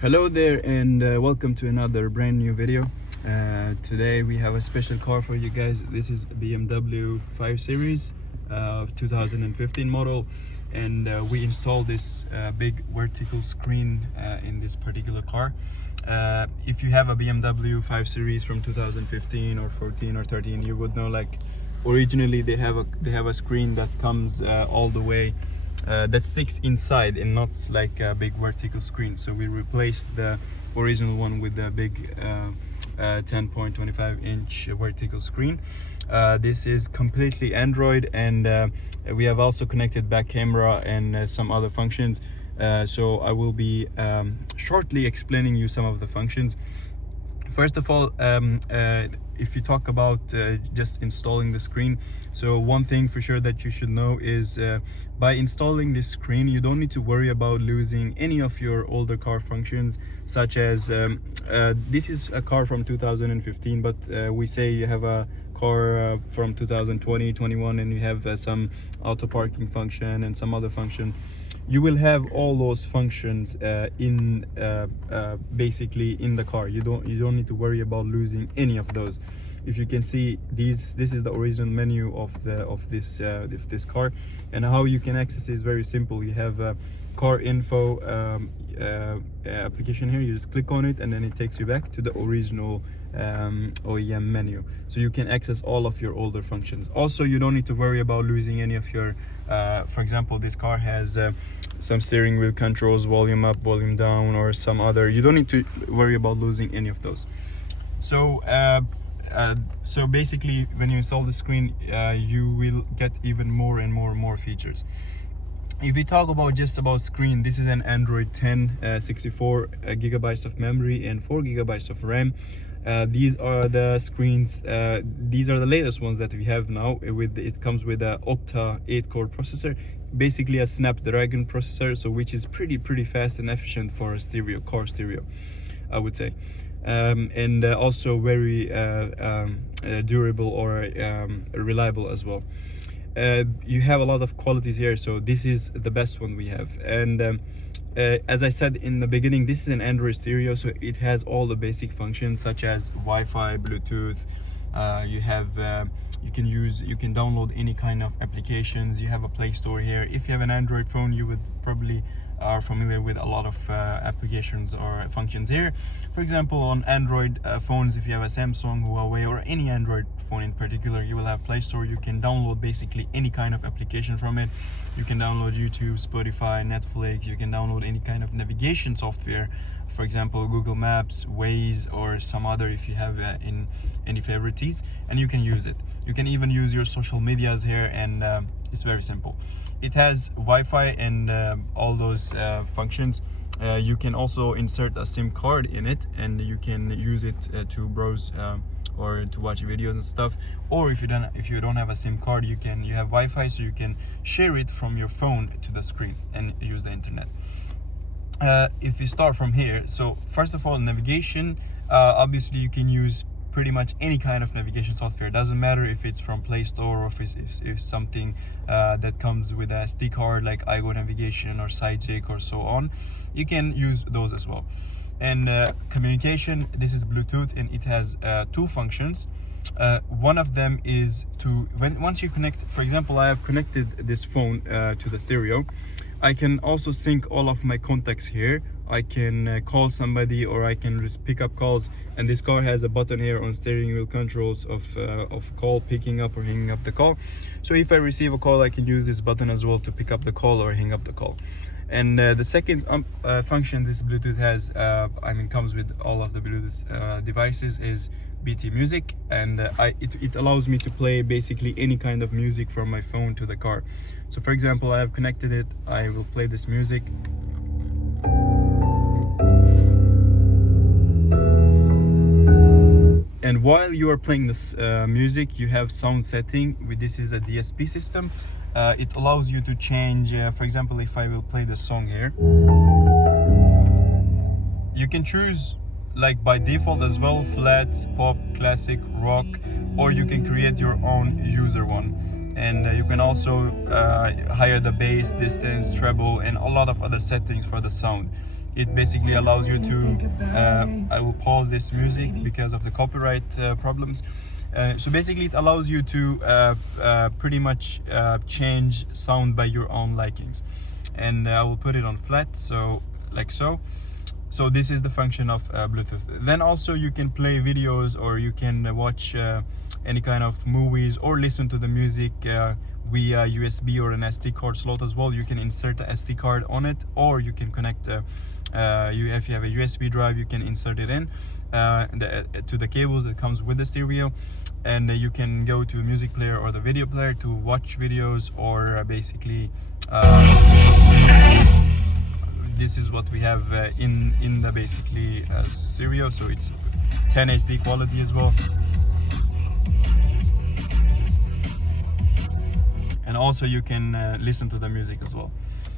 Hello there and welcome to another brand new video. Today we have a special car for you guys. This is a BMW 5 Series 2015 model, and we installed this big vertical screen in this particular car. If you have a BMW 5 Series from 2015 or 14 or 13, you would know, like, originally they have a screen that comes all the way that sticks inside and not like a big vertical screen. So we replaced the original one with the big 10.25 inch vertical screen. This is completely Android, and we have also connected back camera and some other functions. So I will be shortly explaining you some of the functions. First of all, if you talk about just installing the screen, so one thing for sure that you should know is by installing this screen, you don't need to worry about losing any of your older car functions, such as this is a car from 2015, but we say you have a car from 2020, 21, and you have some auto parking function and some other function. You will have all those functions in basically in the car. You don't need to worry about losing any of those. If you can see, this is the original menu of this car, and how you can access it is very simple. You have a car info application here. You just click on it and then it takes you back to the original OEM menu, so you can access all of your older functions. Also, you don't need to worry about losing any of your for example, this car has some steering wheel controls, volume up, volume down, or some other. You don't need to worry about losing any of those. So so basically, when you install the screen, you will get even more and more features. If we talk about just about screen, this is an Android 10, 64 gigabytes of memory and 4 gigabytes of RAM. These are the screens. These are the latest ones that we have now. It comes with a Octa 8-core processor, basically a Snapdragon processor, so which is pretty fast and efficient for a car stereo, I would say. And also very durable or reliable as well. You have a lot of qualities here, so this is the best one we have. And as I said in the beginning, this is an Android stereo, so it has all the basic functions such as Wi-Fi, Bluetooth. You can download any kind of applications. You have a Play Store here. If you have an Android phone, you would probably are familiar with a lot of applications or functions here. For example, on Android phones, if you have a Samsung, Huawei, or any Android phone in particular, you will have Play Store. You can download basically any kind of application from it. You can download YouTube, Spotify, Netflix. You can download any kind of navigation software, for example Google Maps, Waze, or some other if you have in any favorites, and you can use it. You can even use your social medias here, and it's very simple. It has Wi-Fi and all those functions. You can also insert a SIM card in it, and you can use it to browse or to watch videos and stuff. Or if you don't have a SIM card, you have Wi-Fi, so you can share it from your phone to the screen and use the internet. If you start from here, so first of all, navigation. Obviously, you can use pretty much any kind of navigation software. It doesn't matter if it's from Play Store or if it's something that comes with a SD card like iGo Navigation or Sidekick or so on. You can use those as well. And communication, this is Bluetooth, and it has two functions. One of them is once you connect, for example, I have connected this phone to the stereo. I can also sync all of my contacts here. I can call somebody, or I can just pick up calls, and this car has a button here on steering wheel controls of call picking up or hanging up the call. So if I receive a call, I can use this button as well to pick up the call or hang up the call. And the second function this Bluetooth has, comes with all of the Bluetooth devices, is BT Music, and it allows me to play basically any kind of music from my phone to the car. So for example, I have connected it. I will play this music. And while you are playing this music, you have sound setting. This is a DSP system. It allows you to change, for example, if I will play the song here, you can choose, like by default as well, flat, pop, classic, rock, or you can create your own user one. And you can also higher the bass, distance, treble, and a lot of other settings for the sound. It basically allows you to I will pause this music because of the copyright problems. So basically it allows you to pretty much change sound by your own likings, and I will put it on flat, so like so. So this is the function of Bluetooth. Then also you can play videos, or you can watch any kind of movies, or listen to the music via USB or an SD card slot as well. You can insert a SD card on it, or you can connect if you have a USB drive, you can insert it in to the cables that comes with the stereo, and you can go to a music player or the video player to watch videos, or basically this is what we have in the basically stereo. So it's 10 HD quality as well, and also you can listen to the music as well.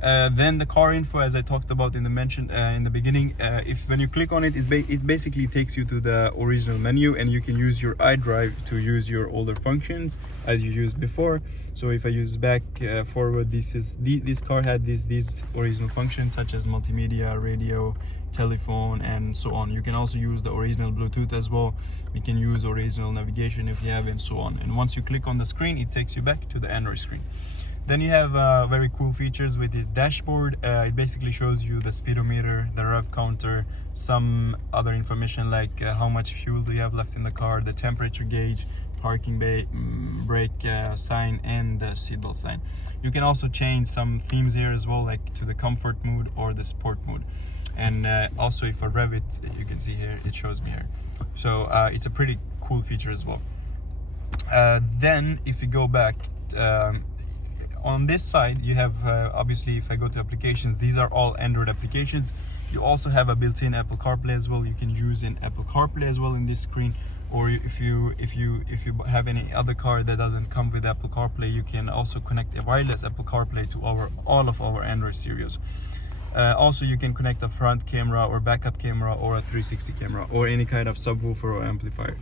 Then the car info, as I talked about in the beginning, if when you click on it, it basically takes you to the original menu, and you can use your iDrive to use your older functions as you used before. So if I use back forward, this car had these original functions such as multimedia, radio, telephone, and so on. You can also use the original Bluetooth as well. You can use original navigation if you have, and so on. And once you click on the screen, it takes you back to the Android screen. Then you have very cool features with the dashboard. It basically shows you the speedometer, the rev counter, some other information like how much fuel do you have left in the car, the temperature gauge, parking brake sign, and the seatbelt sign. You can also change some themes here as well, like to the comfort mode or the sport mode. And also if I rev it, you can see here, it shows me here. So it's a pretty cool feature as well. Then if you go back, on this side you have obviously, if I go to applications, these are all Android applications. You also have a built-in Apple CarPlay as well. You can use an Apple CarPlay as well in this screen, or if you have any other car that doesn't come with Apple CarPlay, you can also connect a wireless Apple CarPlay to all of our Android stereos. Also you can connect a front camera or backup camera or a 360 camera or any kind of subwoofer or amplifier.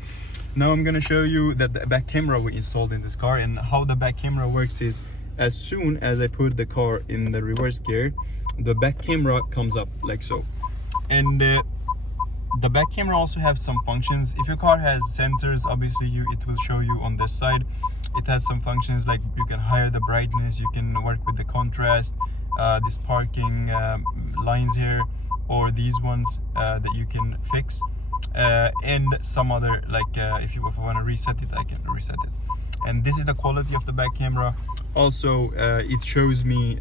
Now I'm going to show you that the back camera we installed in this car, and how the back camera works is, as soon as I put the car in the reverse gear, the back camera comes up like so. And the back camera also has some functions. If your car has sensors, obviously it will show you on this side. It has some functions like you can higher the brightness, you can work with the contrast, this parking lines here, or these ones that you can fix, and some other, like if I want to reset it, I can reset it. And this is the quality of the back camera. Also it shows me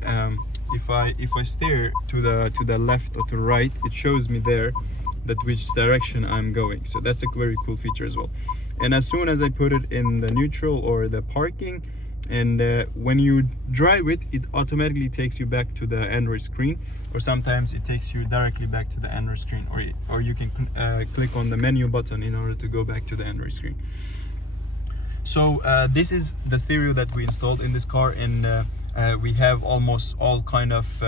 if I steer to the left or to right, it shows me there that which direction I'm going. So that's a very cool feature as well. And as soon as I put it in the neutral or the parking, and when you drive it, it automatically takes you back to the Android screen, or sometimes it takes you directly back to the Android screen, or you can click on the menu button in order to go back to the Android screen. So this is the stereo that we installed in this car, and we have almost all kind of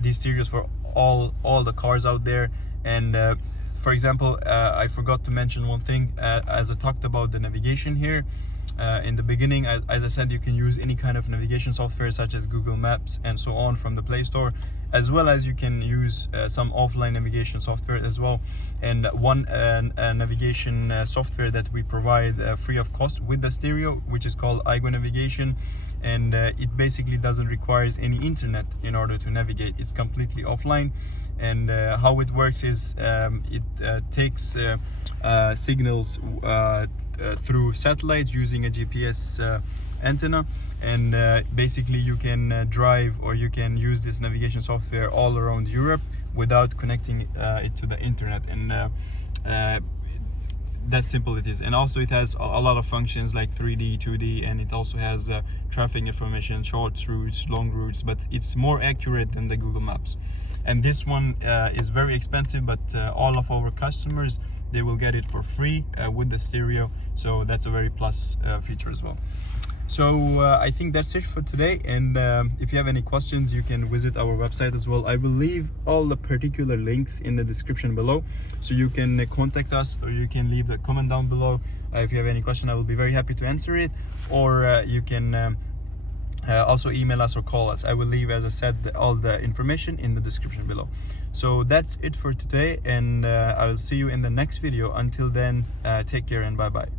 these stereos for all the cars out there. And for example, I forgot to mention one thing, as I talked about the navigation here in the beginning. As I said, you can use any kind of navigation software such as Google Maps and so on from the Play Store, as well as you can use some offline navigation software as well. And one navigation software that we provide free of cost with the stereo, which is called iGo Navigation, and it basically doesn't require any internet in order to navigate. It's completely offline. And how it works is it takes signals through satellite using a GPS antenna, and basically you can drive, or you can use this navigation software all around Europe without connecting it to the internet. And that simple it is. And also it has a lot of functions like 3D, 2D, and it also has traffic information, short routes, long routes, but it's more accurate than the Google Maps. And this one is very expensive, but all of our customers, they will get it for free with the stereo. So that's a very plus feature as well. So I think that's it for today. And if you have any questions, you can visit our website as well. I will leave all the particular links in the description below, so you can contact us, or you can leave a comment down below. If you have any question, I will be very happy to answer it. Or you can Also email us or call us. I will leave, as I said, all the information in the description below. So that's it for today, and I will see you in the next video. Until then, take care and bye bye.